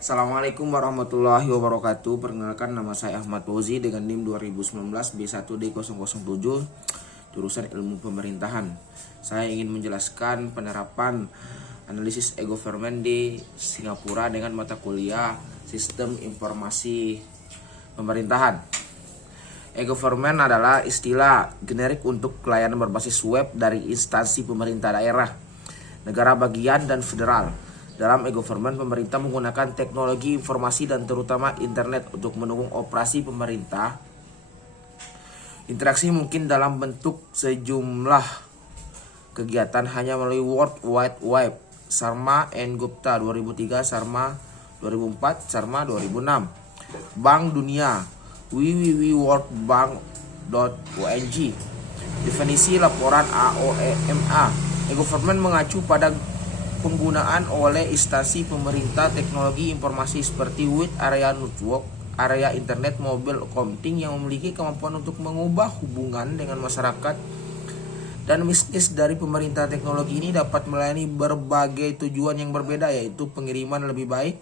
Assalamualaikum warahmatullahi wabarakatuh. Perkenalkan, nama saya Ahmad Fauzi dengan NIM 2019 B1D007, jurusan Ilmu Pemerintahan. Saya ingin menjelaskan penerapan analisis e-government di Singapura dengan mata kuliah Sistem Informasi Pemerintahan. E-government adalah istilah generik untuk pelayanan berbasis web dari instansi pemerintah daerah, negara bagian, dan federal. Dalam e-government, pemerintah menggunakan teknologi informasi dan terutama internet untuk mendukung operasi pemerintah. Interaksi mungkin dalam bentuk sejumlah kegiatan hanya melalui World Wide Web, Sharma and Gupta 2003, Sharma 2004, Sharma 2006. Bank Dunia, www.worldbank.org. Definisi laporan AOEMA. E-government mengacu pada penggunaan oleh instansi pemerintah teknologi informasi seperti wide area network, area internet mobile computing yang memiliki kemampuan untuk mengubah hubungan dengan masyarakat dan bisnis dari pemerintah. Teknologi ini dapat melayani berbagai tujuan yang berbeda, yaitu pengiriman lebih baik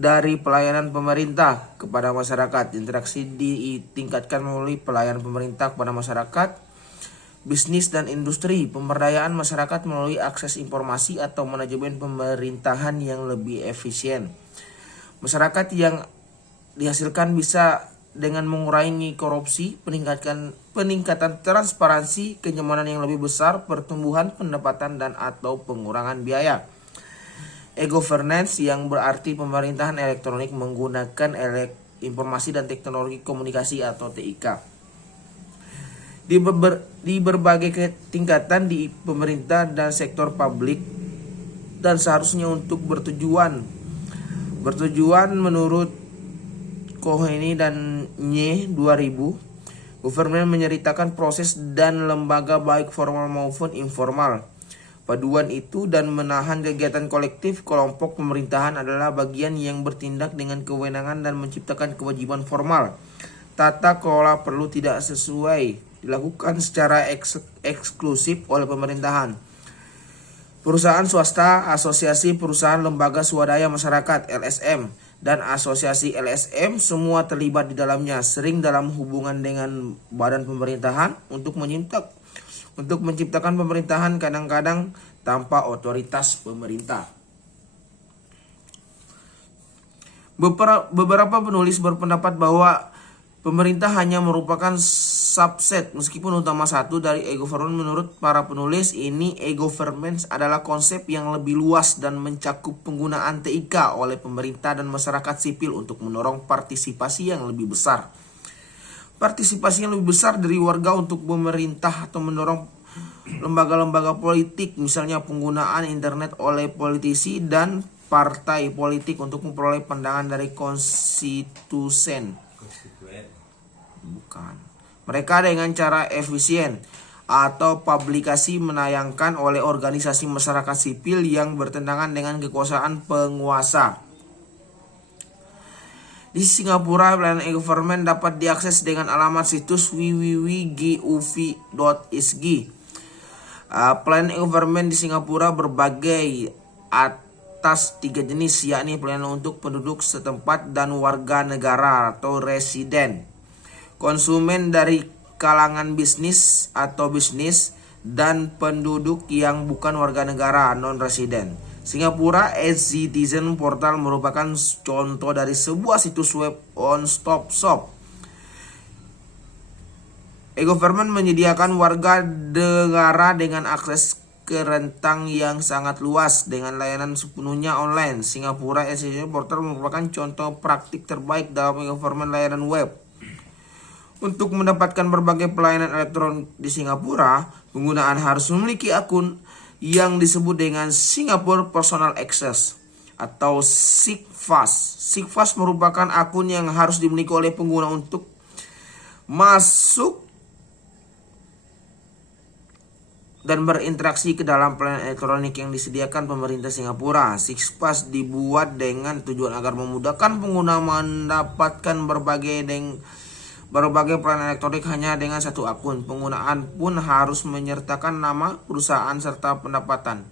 dari pelayanan pemerintah kepada masyarakat. Interaksi ditingkatkan melalui pelayanan pemerintah kepada masyarakat, bisnis dan industri, pemberdayaan masyarakat melalui akses informasi atau manajemen pemerintahan yang lebih efisien. Masyarakat yang dihasilkan bisa dengan mengurangi korupsi, peningkatan transparansi, kenyamanan yang lebih besar, pertumbuhan pendapatan dan atau pengurangan biaya. E-governance yang berarti pemerintahan elektronik menggunakan informasi dan teknologi komunikasi atau TIK. Di berbagai tingkatan di pemerintah dan sektor publik, dan seharusnya untuk bertujuan menurut Koheni dan Nye 2000, government menyeritakan proses dan lembaga baik formal maupun informal. Paduan itu dan menahan kegiatan kolektif kelompok pemerintahan adalah bagian yang bertindak dengan kewenangan dan menciptakan kewajiban formal. Tata kelola perlu tidak sesuai dilakukan secara eksklusif oleh pemerintahan, perusahaan swasta, asosiasi perusahaan lembaga swadaya masyarakat (LSM), dan asosiasi LSM semua terlibat di dalamnya, sering dalam hubungan dengan badan pemerintahan untuk menciptakan pemerintahan, kadang-kadang tanpa otoritas pemerintah. Beberapa penulis berpendapat bahwa pemerintah hanya merupakan subset meskipun utama satu dari e-government. Menurut para penulis ini, e-government adalah konsep yang lebih luas dan mencakup penggunaan TIK oleh pemerintah dan masyarakat sipil untuk mendorong partisipasi yang lebih besar. Partisipasi yang lebih besar dari warga untuk pemerintah atau mendorong lembaga-lembaga politik, misalnya penggunaan internet oleh politisi dan partai politik untuk memperoleh pandangan dari konstituen mereka dengan cara efisien, atau publikasi menayangkan oleh organisasi masyarakat sipil yang bertentangan dengan kekuasaan penguasa. Di Singapura, pelayanan e-government dapat diakses dengan alamat situs www.gov.sg. Pelayanan e-government di Singapura berbagai atas 3 jenis, yakni pelayanan untuk penduduk setempat dan warga negara atau residen, konsumen dari kalangan bisnis atau bisnis, dan penduduk yang bukan warga negara non-resident. Singapura e-Citizen Portal merupakan contoh dari sebuah situs web one-stop shop. E-government menyediakan warga negara dengan akses ke rentang yang sangat luas dengan layanan sepenuhnya online. Singapura e-Citizen Portal merupakan contoh praktik terbaik dalam e-government layanan web. Untuk mendapatkan berbagai pelayanan elektronik di Singapura, penggunaan harus memiliki akun yang disebut dengan Singapore Personal Access atau SIGFAS. SIGFAS merupakan akun yang harus dimiliki oleh pengguna untuk masuk dan berinteraksi ke dalam pelayanan elektronik yang disediakan pemerintah Singapura. SIGFAS dibuat dengan tujuan agar memudahkan pengguna mendapatkan berbagai pelayanan elektronik hanya dengan satu akun. Penggunaan pun harus menyertakan nama perusahaan serta pendapatan.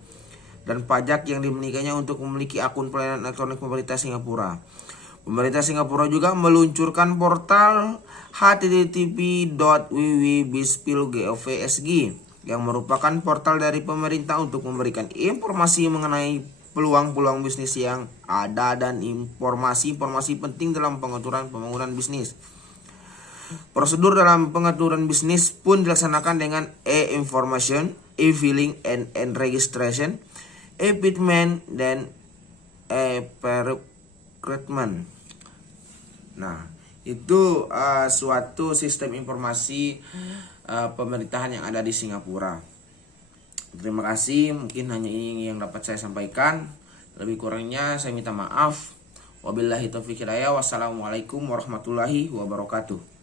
dan pajak yang dimilikinya untuk memiliki akun pelayanan elektronik pemerintah Singapura. Pemerintah Singapura juga meluncurkan portal http://www.bispil.gov.sg yang merupakan portal dari pemerintah untuk memberikan informasi mengenai peluang-peluang bisnis yang ada dan informasi-informasi penting dalam pengaturan pembangunan bisnis. Prosedur dalam pengaturan bisnis pun dilaksanakan dengan e-information, e-filing and registration, e-payment, dan e-recruitment. Nah, itu suatu sistem informasi pemerintahan yang ada di Singapura. Terima kasih, mungkin hanya ini yang dapat saya sampaikan. Lebih kurangnya saya minta maaf. Wabillahi taufiq hidayah. Wassalamualaikum warahmatullahi wabarakatuh.